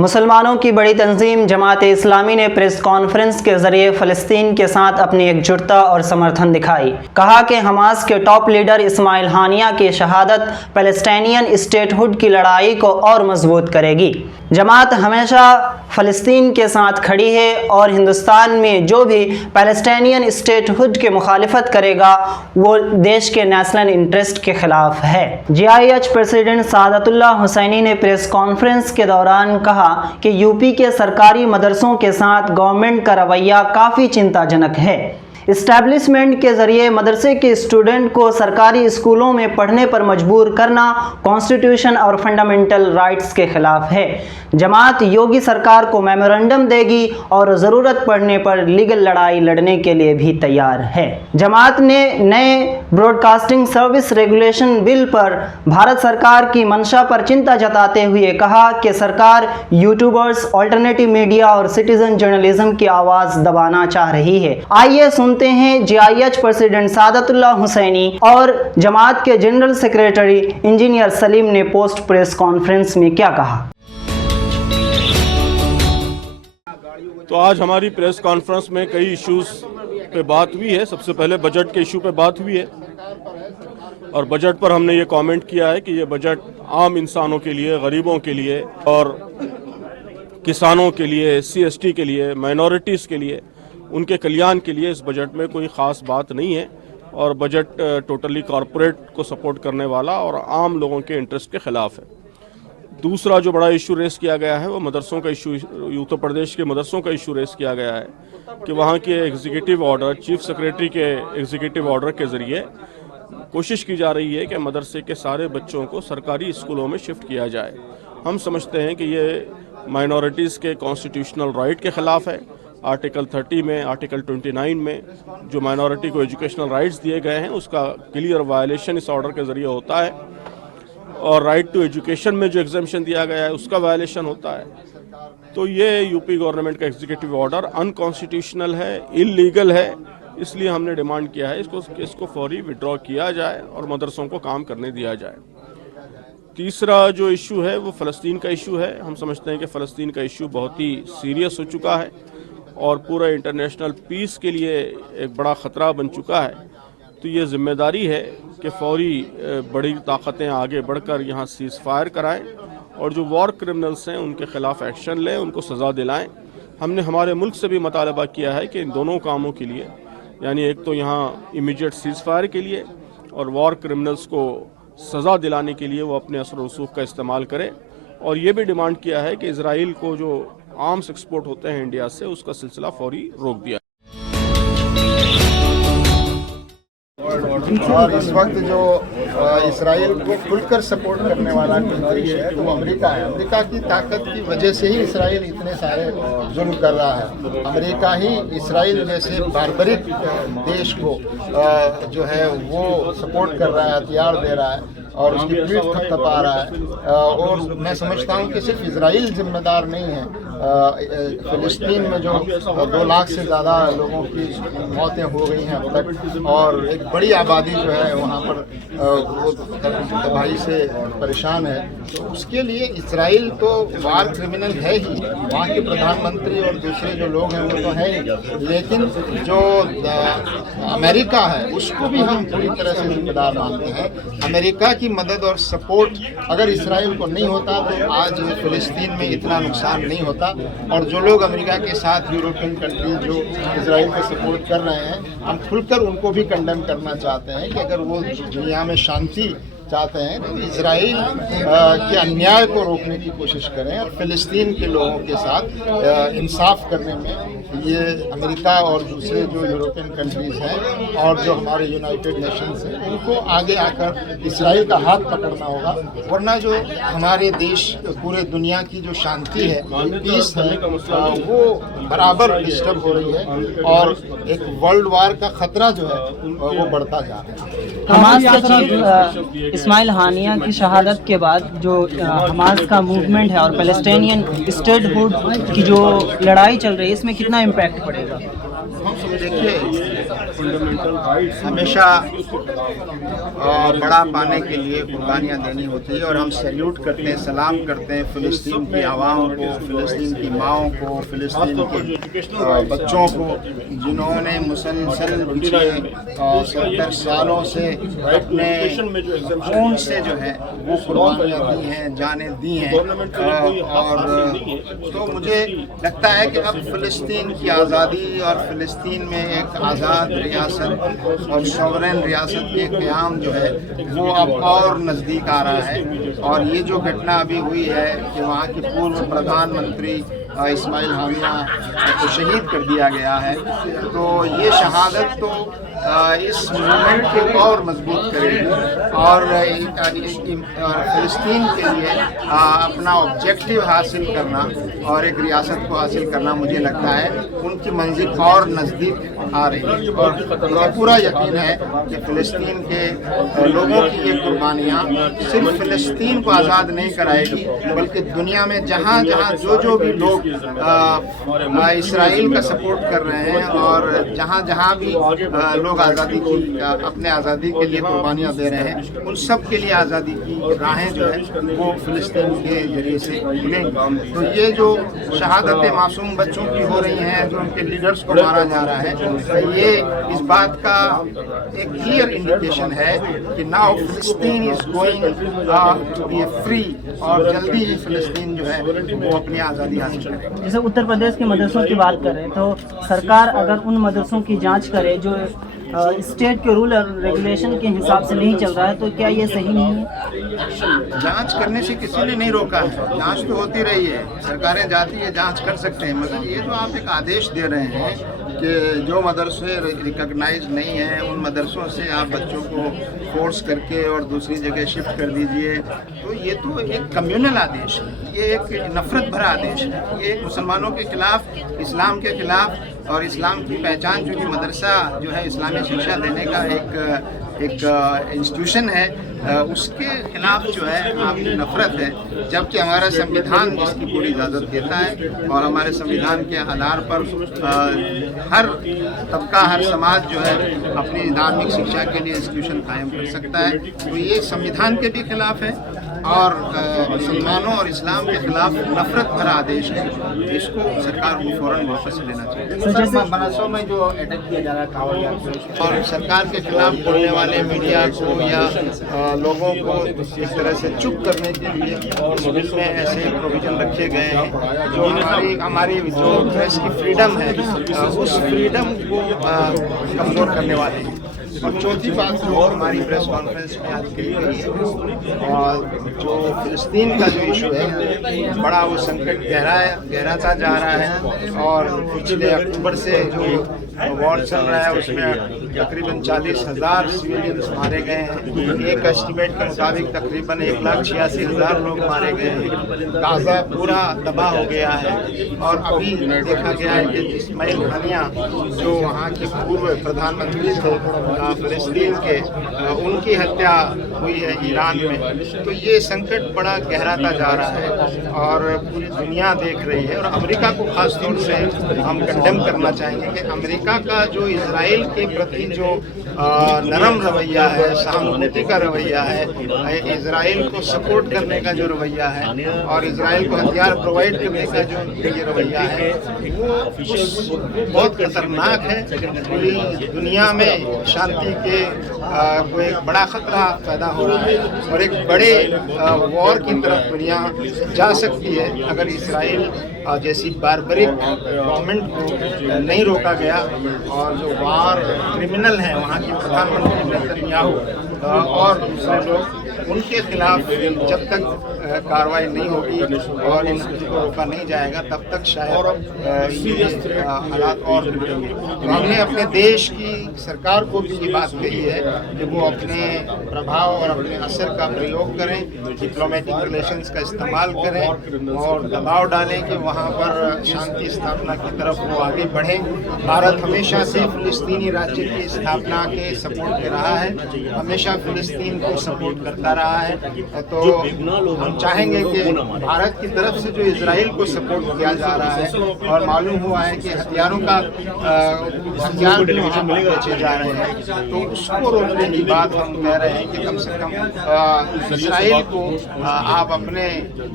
मुसलमानों की बड़ी तंजीम जमात-ए-इस्लामी ने प्रेस कॉन्फ्रेंस के जरिए फ़लस्तीन के साथ अपनी एकजुटता और समर्थन दिखाई। कहा कि हमास के टॉप लीडर इस्माइल हानिया की शहादत पैलेस्टाइनियन स्टेटहुड की लड़ाई को और मजबूत करेगी। जमात हमेशा फ़लस्तीन के साथ खड़ी है और हिंदुस्तान में जो भी पैलेस्टाइनियन स्टेटहुड की मुखालिफत करेगा वो देश के नेशनल इंटरेस्ट के ख़िलाफ़ है। GIH प्रेसिडेंट सादतुल्लाह हुसैनी ने प्रेस कॉन्फ्रेंस के दौरान कहा कि यूपी के सरकारी मदरसों के साथ गवर्नमेंट का रवैया काफ़ी चिंताजनक है। इस्टेब्लिशमेंट के ज़रिए मदरसे के स्टूडेंट को सरकारी स्कूलों में पढ़ने पर मजबूर करना कॉन्स्टिट्यूशन और फंडामेंटल राइट्स के ख़िलाफ़ है। जमात योगी सरकार को मेमोरेंडम देगी और ज़रूरत पड़ने पर लीगल लड़ाई लड़ने के लिए भी तैयार है। जमात ने नए ब्रॉडकास्टिंग सर्विस रेगुलेशन बिल पर भारत सरकार की मंशा पर चिंता जताते हुए कहा कि सरकार यूट्यूबर्स, ऑल्टरनेटिव मीडिया और सिटीजन जर्नलिज्म की आवाज़ दबाना चाह रही है। आइए सुनते हैं GIH प्रेसिडेंट सादतुल्लाह हुसैनी और जमात के जनरल सेक्रेटरी इंजीनियर सलीम ने पोस्ट प्रेस कॉन्फ्रेंस में क्या कहा। तो आज हमारी प्रेस कॉन्फ्रेंस में कई इश्यूज पे बात हुई है। सबसे पहले बजट के इशू पे बात हुई है और बजट पर हमने ये कमेंट किया है कि ये बजट आम इंसानों के लिए, गरीबों के लिए और किसानों के लिए, SC ST के लिए, माइनॉरिटीज़ के लिए, उनके कल्याण के लिए इस बजट में कोई ख़ास बात नहीं है और बजट टोटली कॉरपोरेट को सपोर्ट करने वाला और आम लोगों के इंटरेस्ट के ख़िलाफ़ है। दूसरा जो बड़ा इशू रेस किया गया है वो मदरसों का इशू, उत्तर प्रदेश के मदरसों का इशू रेस किया गया है कि वहाँ के एग्जीक्यूटिव ऑर्डर, चीफ सेक्रेटरी के एग्जीक्यूटिव ऑर्डर के ज़रिए कोशिश की जा रही है कि मदरसे के सारे बच्चों को सरकारी स्कूलों में शिफ्ट किया जाए। हम समझते हैं कि ये माइनॉरिटीज़ के कॉन्स्टिट्यूशनल राइट के ख़िलाफ़ है। आर्टिकल 30 में, आर्टिकल 29 में जो माइनॉरिटी को एजुकेशनल राइट्स दिए गए हैं उसका क्लियर वायलेशन इस ऑर्डर के ज़रिए होता है और राइट टू एजुकेशन में जो एग्जेम्पशन दिया गया है उसका वायलेशन होता है। तो ये यूपी गवर्नमेंट का एग्जीक्यूटिव ऑर्डर अनकॉन्स्टिट्यूशनल है, इलीगल है, इसलिए हमने डिमांड किया है इसको फौरी विड्रॉ किया जाए और मदरसों को काम करने दिया जाए। तीसरा जो इशू है वो फ़लस्तीन का इशू है। हम समझते हैं कि फ़लस्तीन का इशू बहुत ही सीरियस हो चुका है और पूरा इंटरनेशनल पीस के लिए एक बड़ा ख़तरा बन चुका है। तो ये जिम्मेदारी है कि फौरी बड़ी ताकतें आगे बढ़कर यहाँ सीज़ फायर कराएँ और जो वॉर क्रिमिनल्स हैं उनके ख़िलाफ़ एक्शन लें, उनको सज़ा दिलाएं। हमने हमारे मुल्क से भी मुतालबा किया है कि इन दोनों कामों के लिए, यानी एक तो यहाँ इमीडिएट सीज़ फायर के लिए और वॉर क्रिमिनल्स को सज़ा दिलाने के लिए वो अपने असर रसूख का इस्तेमाल करें। और ये भी डिमांड किया है कि इजराइल को जो आर्म्स एक्सपोर्ट होते हैं इंडिया से उसका सिलसिला फौरी रोक दिया। और इस वक्त जो इसराइल को खुलकर सपोर्ट करने वाला कंट्री है वो अमेरिका है। अमेरिका की ताकत की वजह से ही इसराइल इतने सारे जुल्म कर रहा है। अमेरिका ही इसराइल जैसे बारबरिक देश को जो है वो सपोर्ट कर रहा है, हथियार दे रहा है और उसकी पीठ थपथपा रहा है। और मैं समझता हूँ कि सिर्फ इसराइल जिम्मेदार नहीं है। फ़लस्तीन में जो 2 लाख से ज़्यादा लोगों की मौतें हो गई हैं अब तक और एक बड़ी आबादी जो है वहाँ पर वो तबाही से परेशान है, तो उसके लिए इसराइल तो वार क्रिमिनल है ही, वहाँ के प्रधानमंत्री और दूसरे जो लोग हैं वो तो है ही, लेकिन जो अमेरिका है उसको भी हम पूरी तरह से जिम्मेदार मानते हैं। अमेरिका की मदद और सपोर्ट अगर इसराइल को नहीं होता तो आज फ़लस्तीन में इतना नुकसान नहीं होता। और जो लोग अमेरिका के साथ यूरोपियन कंट्रीज जो इसराइल को सपोर्ट कर रहे हैं, हम खुलकर उनको भी कंडेम करना चाहते हैं कि अगर वो दुनिया में शांति चाहते हैं तो इसराइल के अन्याय को रोकने की कोशिश करें और फ़लस्तीन के लोगों के साथ इंसाफ करने में ये अमेरिका और दूसरे जो यूरोपियन कंट्रीज़ हैं और जो हमारे यूनाइटेड नेशंस हैं उनको आगे आकर इसराइल का हाथ पकड़ना होगा। वरना जो हमारे देश, पूरे दुनिया की जो शांति है, पीस है, वो बराबर डिस्टर्ब हो रही है और एक वर्ल्ड वार का ख़तरा जो है वो बढ़ता जा रहा है। हमास का चीफ इस्माइल हानिया की शहादत के बाद जो हमास का मूवमेंट है और पैलेस्टाइनियन स्टेटहुड की जो लड़ाई चल रही है इसमें कितना इम्पैक्ट पड़ेगा? देखिए, हमेशा बड़ा पाने के लिए कुर्बानियाँ देनी होती है और हम सैल्यूट करते हैं, सलाम करते हैं फ़िलिस्तीन की आवाम को, फ़िलिस्तीन की माओं को, फ़िलिस्तीन के बच्चों को, जिन्होंने मुसलसल पिछले 70 सालों से अपने खून से जो है वो कुर्बानियाँ दी हैं, जानें दी हैं। और तो मुझे लगता है कि अब फ़िलिस्तीन की आज़ादी और फ़िलिस्तीन में एक आज़ाद रियासत और सॉवरेन रियासत के क़याम जो है वो अब और नज़दीक आ रहा है। और ये जो घटना अभी हुई है कि वहाँ की पूर्व प्रधानमंत्री इस्माइल हानिया को शहीद कर दिया गया है, तो ये शहादत तो इस मूवमेंट को और मजबूत करेगी और फ़िलिस्तीन के लिए अपना ऑब्जेक्टिव हासिल करना और एक रियासत को हासिल करना, मुझे लगता है उनकी मंजिल और नज़दीक आ रही है। और मुझे पूरा यकीन है कि फ़िलिस्तीन के लोगों की ये कुर्बानियाँ सिर्फ फ़िलिस्तीन को आज़ाद नहीं कराएगी, बल्कि दुनिया में जहाँ जहाँ जो भी लोग इसराइल का सपोर्ट कर रहे हैं और जहाँ जहाँ भी लोग आज़ादी की अपने आज़ादी के लिए कुर्बानियाँ दे रहे हैं, उन सब के लिए आज़ादी की राहें जो है वो फ़िलिस्तीन के जरिए से खुलेंगी। तो ये जो शहादतें मासूम बच्चों की हो रही हैं, जो उनके लीडर्स को मारा जा रहा है, ये इस बात का एक क्लियर इंडिकेशन है कि नाउ फ़िलिस्तीन is going to be free, और जल्दी ही फ़िलिस्तीन जो है वो अपनी आज़ादी हासिल करेगी। जैसे उत्तर प्रदेश के मदरसों की बात करें तो सरकार अगर उन मदरसों की जांच करे जो स्टेट के रूल और रेगुलेशन के हिसाब से नहीं चल रहा है, तो क्या ये सही नहीं है? जांच करने से किसी ने नहीं रोका है, जांच तो होती रही है, सरकारें जाती है, जांच कर सकते हैं, मगर ये जो आप एक आदेश दे रहे हैं कि जो मदरसे रिकॉग्नाइज नहीं हैं उन मदरसों से आप बच्चों को फोर्स करके और दूसरी जगह शिफ्ट कर दीजिए, तो ये तो एक कम्युनल आदेश है, ये एक नफरत भरा आदेश है, ये एक मुसलमानों के खिलाफ, इस्लाम के खिलाफ, और इस्लाम की पहचान चूँकि मदरसा जो है इस्लामी शिक्षा देने का एक इंस्टीट्यूशन है, उसके खिलाफ जो है आपकी नफरत है, जबकि हमारा संविधान इसकी पूरी इजाज़त देता है और हमारे संविधान के आधार पर हर तबका, हर समाज जो है अपनी धार्मिक शिक्षा के लिए इंस्टीट्यूशन कायम कर सकता है। तो ये संविधान के भी खिलाफ है और मुसलमानों और इस्लाम के खिलाफ नफरत भरा आदेश है, इसको सरकार को फौरन वापस लेना चाहिए। मदरसों में जो अटैक किया जा रहा है और सरकार के खिलाफ बोलने वाले मीडिया को या लोगों को इस तरह से चुप करने के लिए इस बिल में ऐसे प्रोविजन रखे गए हैं जो हमारी जो प्रेस की फ्रीडम है उस फ्रीडम को कमज़ोर करने वाले हैं। और चौथी बात जो हमारी प्रेस कॉन्फ्रेंस में आज की गई है, और जो फ़िलिस्तीन का जो इशू है बड़ा वो संकट गहराता जा रहा है, और पिछले अक्टूबर से जो वॉर चल रहा है उसमें तकरीबन 40,000 सिविलियंस मारे गए हैं। एक एस्टिमेट के मुताबिक तकरीबन 1,86,000 लोग मारे गए हैं। गाज़ा पूरा तबाह हो गया है और अभी देखा गया है कि इस्माइल हानिया जो वहाँ के पूर्व प्रधानमंत्री थे फ़िलिस्तीन के, उनकी हत्या हुई है ईरान में। तो ये संकट बड़ा गहराता जा रहा है और पूरी दुनिया देख रही है, और अमेरिका को ख़ास तौर से हम कंडेम करना चाहेंगे कि अमेरिका का जो इजराइल के प्रति जो नरम रवैया है, सहानुभूति का रवैया है, इजराइल को सपोर्ट करने का जो रवैया है और इजराइल को हथियार प्रोवाइड करने का जो ये रवैया है वो बहुत खतरनाक है। पूरी दुनिया में शांति के को एक बड़ा ख़तरा पैदा हो रहा है और एक बड़े वॉर की तरफ दुनिया जा सकती है अगर इसराइल जैसी बारबरिक गवर्नमेंट को नहीं रोका गया। और जो वार क्रिमिनल हैं वहाँ के प्रधानमंत्री नेतन्याहू और दूसरे लोग, उनके खिलाफ जब तक कार्रवाई नहीं होगी और इनको रोका नहीं जाएगा तब तक शायद ये हालात और बिगड़ेंगे। तो हमने अपने देश की सरकार को भी ये बात कही है कि वो अपने प्रभाव और अपने असर का प्रयोग करें, डिप्लोमेटिक रिलेशंस का इस्तेमाल करें और दबाव डालें कि वहाँ पर शांति स्थापना की तरफ वो आगे बढ़ें। भारत हमेशा से फ़िलिस्तीनी राज्य की स्थापना के सपोर्ट में रहा है, हमेशा फ़िलिस्तीन को सपोर्ट करता जा रहा है, तो हम चाहेंगे कि भारत की तरफ से जो इजराइल को सपोर्ट किया जा रहा है और मालूम हुआ है कि हथियार भी वहाँ पर बेचे जा रहे हैं, तो उसको रोकने की बात हम कह रहे हैं कि कम से कम इजराइल को आप अपने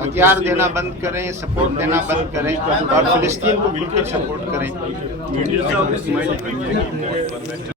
हथियार देना बंद करें, सपोर्ट देना बंद करें और फिलिस्तीन को खुलकर सपोर्ट करें।